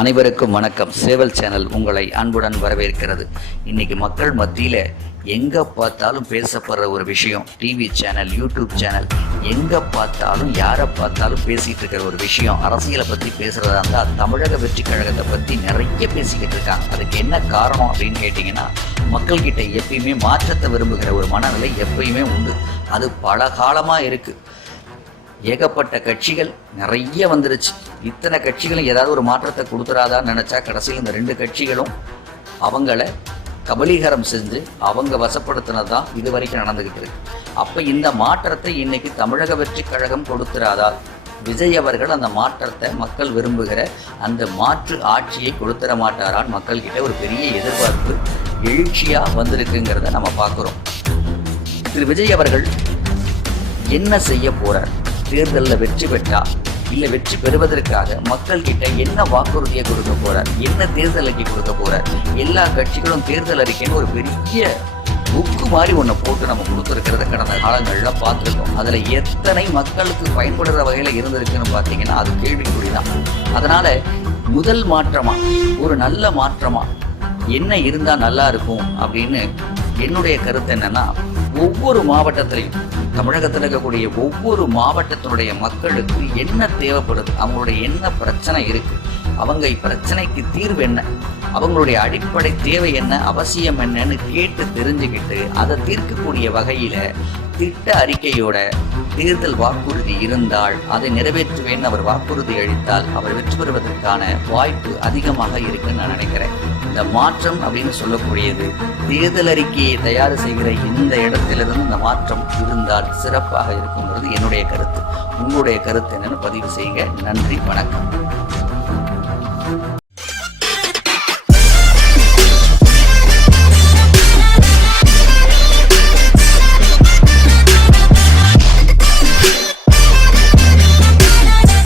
அனைவருக்கும் வணக்கம். சேவல் சேனல் உங்களை அன்புடன் வரவேற்கிறது. இன்னைக்கு மக்கள் மத்தியில் எங்கே பார்த்தாலும் பேசப்படுற ஒரு விஷயம் டிவி சேனல் யூடியூப் சேனல் எங்கே பார்த்தாலும் யாரை பார்த்தாலும் பேசிகிட்டு இருக்கிற ஒரு விஷயம் அரசியலை பற்றி பேசுகிறதா இருந்தால் தமிழக வெற்றி கழகத்தை பற்றி நிறைய பேசிக்கிட்டு இருக்காங்க. அதுக்கு என்ன காரணம் அப்படின்னு கேட்டிங்கன்னா மக்கள்கிட்ட எப்பயுமே மாற்றத்தை விரும்புகிற ஒரு மனநிலை எப்பயுமே உண்டு. அது பல காலமாக இருக்குது ஏகப்பட்ட கட்சிகள் நிறைய வந்துருச்சு. இத்தனை கட்சிகளும் ஏதாவது ஒரு மாற்றத்தை கொடுத்துறாதான்னு நினச்சா கடைசியில் இந்த ரெண்டு கட்சிகளும் அவங்கள கபலீகரம் செஞ்சு அவங்க வசப்படுத்தினது தான் இது வரைக்கும் நடந்துக்கிட்டு இருக்கு. அப்போ இந்த மாற்றத்தை இன்னைக்கு தமிழக வெற்றி கழகம் கொடுத்துறாதா? விஜய் அவர்கள் அந்த மாற்றத்தை மக்கள் விரும்புகிற அந்த மாற்று ஆட்சியை கொடுத்துட மாட்டாரான் மக்கள்கிட்ட ஒரு பெரிய எதிர்பார்ப்பு எழுச்சியாக வந்திருக்குங்கிறத நம்ம பார்க்குறோம். திரு. விஜய் அவர்கள் என்ன செய்ய போகிறார் தேர்தலில் வெற்றி பெற்றா இல்லை வெற்றி பெறுவதற்காக மக்கள்கிட்ட என்ன வாக்குறுதியை கொடுக்க போறார்? என்ன தேர்தல் அறிக்கை கொடுக்க போறார்? எல்லா கட்சிகளும் தேர்தல் அறிக்கைன்னு ஒரு பெரிய புக்கு மாதிரி ஒன்று போட்டு நம்ம கொடுத்துருக்கிறத கடந்த காலங்களில் பார்த்துருக்கோம். அதில் எத்தனை மக்களுக்கு பயன்படுற வகையில் இருந்திருக்குன்னு பார்த்தீங்கன்னா அது கேள்விக்குறி தான் அதனால் முதல் மாற்றமாக ஒரு நல்ல மாற்றமாக என்ன இருந்தால் நல்லா இருக்கும் அப்படின்னு என்னுடைய கருத்து என்னென்னா ஒவ்வொரு மாவட்டத்திலையும் தமிழகத்தில் இருக்கக்கூடிய ஒவ்வொரு மாவட்டத்தினுடைய மக்களுக்கு என்ன தேவைப்படுது அவங்களுடைய என்ன பிரச்சனை இருக்கு அவங்க பிரச்சனைக்கு தீர்வு என்ன அவங்களுடைய அடிப்படை தேவை என்ன அவசியம் என்னன்னு கேட்டு தெரிஞ்சுக்கிட்டு அதை தீர்க்கக்கூடிய வகையில திட்ட அறிக்கையோட தேர்தல் வாக்குறுதி இருந்தால் அதை நிறைவேற்றுவேன் அவர் வாக்குறுதி அளித்தால் அவர் வெற்றி பெறுவதற்கான வாய்ப்பு அதிகமாக இருக்குன்னு நான் நினைக்கிறேன். இந்த மாற்றம் அப்படின்னு சொல்லக்கூடியது. தேர்தல் அறிக்கையை தயார் செய்கிற இந்த இடத்திலிருந்து இந்த மாற்றம் இருந்தால் சிறப்பாக இருக்குங்கிறது என்னுடைய கருத்து. உங்களுடைய கருத்து என்னன்னு பதிவு செய்யுங்க. நன்றி வணக்கம்.